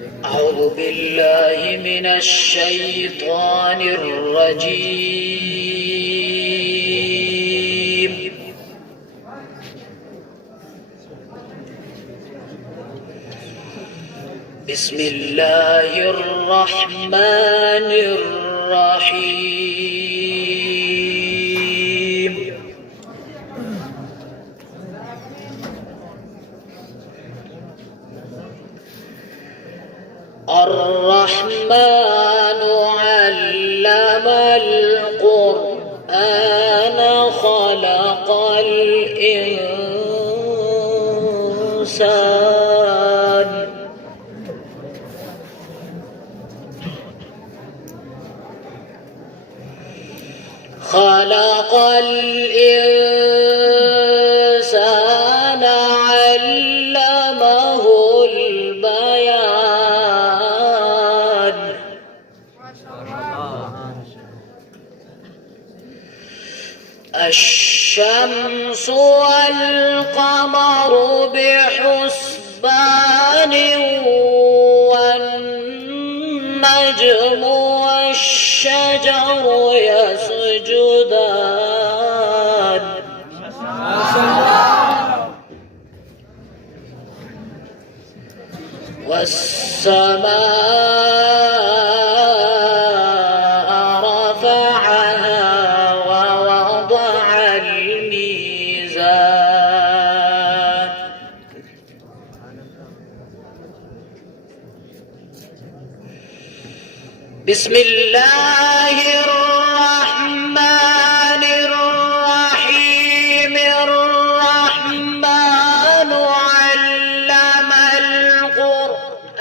أعوذ بالله من الشيطان الرجيم. بسم الله الرحمن الرحيم. الرحمن علم القرآن خلق الإنسان علمه البيان. الشمس والقمر بحسبان والنجم والشجر يسجدان والسماء رفعها ووضع الميزان. بسم الله الرحمن الرحيم. الرحمن علم القرآن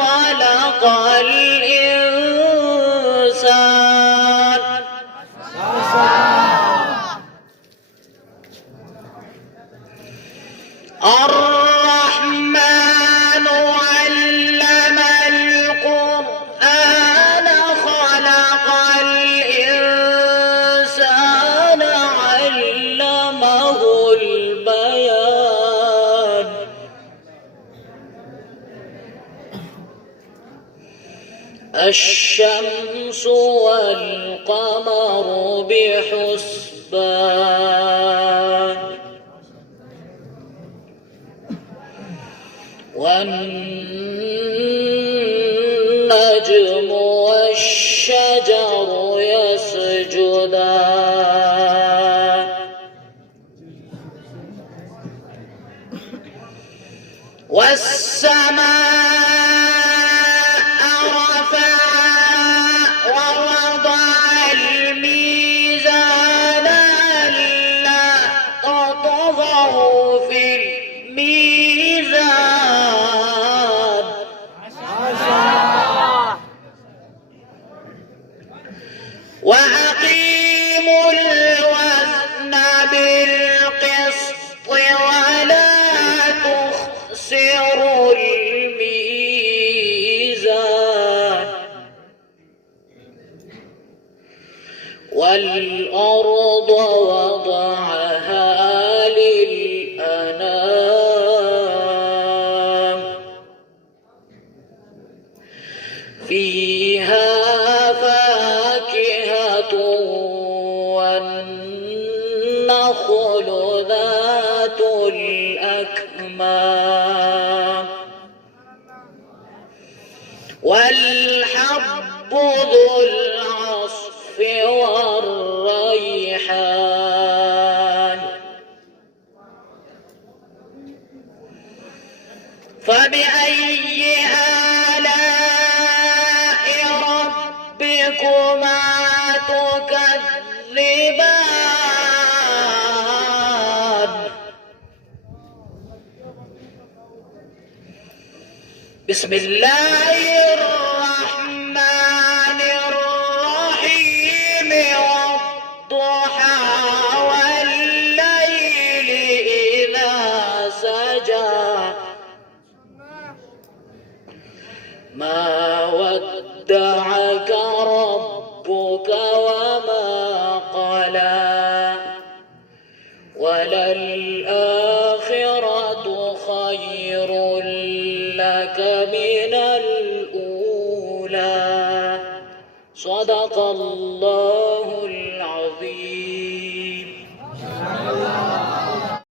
خلق الإنسان. الرحمن علم القرآن خلق الإنسان علمه البيان. الشمس والقمر بحسبان والنجم والشجر يسجدان والسماء رفعها ووضع الميزان ألا تطغوا في الميزان. وأقيموا الوزن بالقسط ولا تخسروا الميزان. والأرض وضعها للأنام فيها فاكهة والنخل ذات الأكمام والحب ذو العصف والريحان. فبأي آلاء ربكما تكذبان. بسم الله الرحمن الرحيم. والضحى والليل إذا سجى ما ودعك ربك وما قلى وللآخرة خير لك من الأولى. صدق الله العظيم.